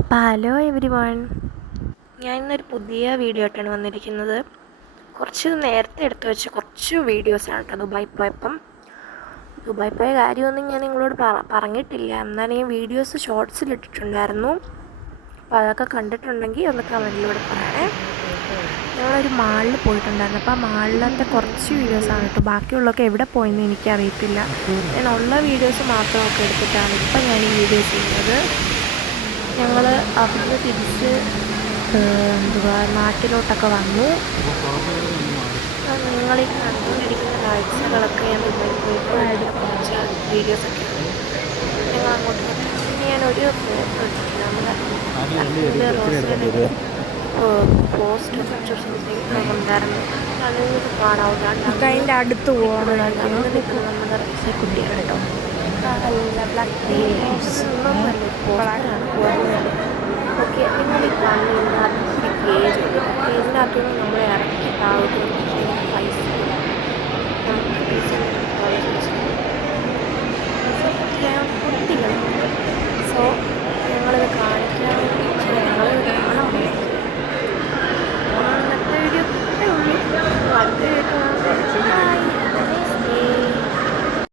അപ്പോൾ hello every one, ഞാൻ ഇന്നൊരു പുതിയ വീഡിയോ ആയിട്ടാണ് വന്നിരിക്കുന്നത്. കുറച്ച് നേരത്തെ എടുത്തു വെച്ച കുറച്ച് വീഡിയോസാണ് കേട്ടോ. ദുബായ് പോയ കാര്യമൊന്നും ഞാൻ നിങ്ങളോട് പറഞ്ഞിട്ടില്ല. എന്നാലും ഞാൻ വീഡിയോസ് ഷോർട്സിലിട്ടിട്ടുണ്ടായിരുന്നു. അപ്പോൾ അതൊക്കെ കണ്ടിട്ടുണ്ടെങ്കിൽ ഒന്ന് കമൻറ്റിലൂടെ പറയണേ. ഞങ്ങളൊരു മാളിൽ പോയിട്ടുണ്ടായിരുന്നു. അപ്പോൾ ആ മാളിലത്തെ കുറച്ച് വീഡിയോസാണ് കേട്ടോ. ബാക്കിയുള്ളതൊക്കെ എവിടെ പോയെന്ന് എനിക്കറിയത്തില്ല. ഞാൻ ഉള്ള വീഡിയോസ് മാത്രമൊക്കെ എടുത്തിട്ടാണ് ഇപ്പം ഞാൻ ഈ വീഡിയോ ചെയ്യുന്നത്. ഞങ്ങൾ അവിടുന്ന് തിരിച്ച് നാട്ടിലോട്ടൊക്കെ വന്നു. നിങ്ങളീ കണ്ടുകൊണ്ടിരിക്കുന്ന കാഴ്ചകളൊക്കെ ഞാൻ ദുബായിൽ പോയപ്പോൾ കുറച്ച് വീഡിയോസൊക്കെ ഞങ്ങൾ അങ്ങോട്ട് വന്നു. പിന്നെ ഞാനൊരു ഫോട്ടോ എടുത്തിട്ട് നമ്മുടെ റോസിൻ്റെ പോസ്റ്റ് ഉണ്ടായിരുന്നു. അതിന് കാണാവുന്നതാണ്. അതിൻ്റെ അടുത്ത് പോകണം. അങ്ങനെ നമ്മുടെ റോസിലെ കുട്ടിയാണ് കേട്ടോ. ഓക്കെ, നിങ്ങൾ ഈ കാണുന്ന കേജിനകത്തുനിന്ന് നമ്മളെ ഇറക്കി താഴോട്ട്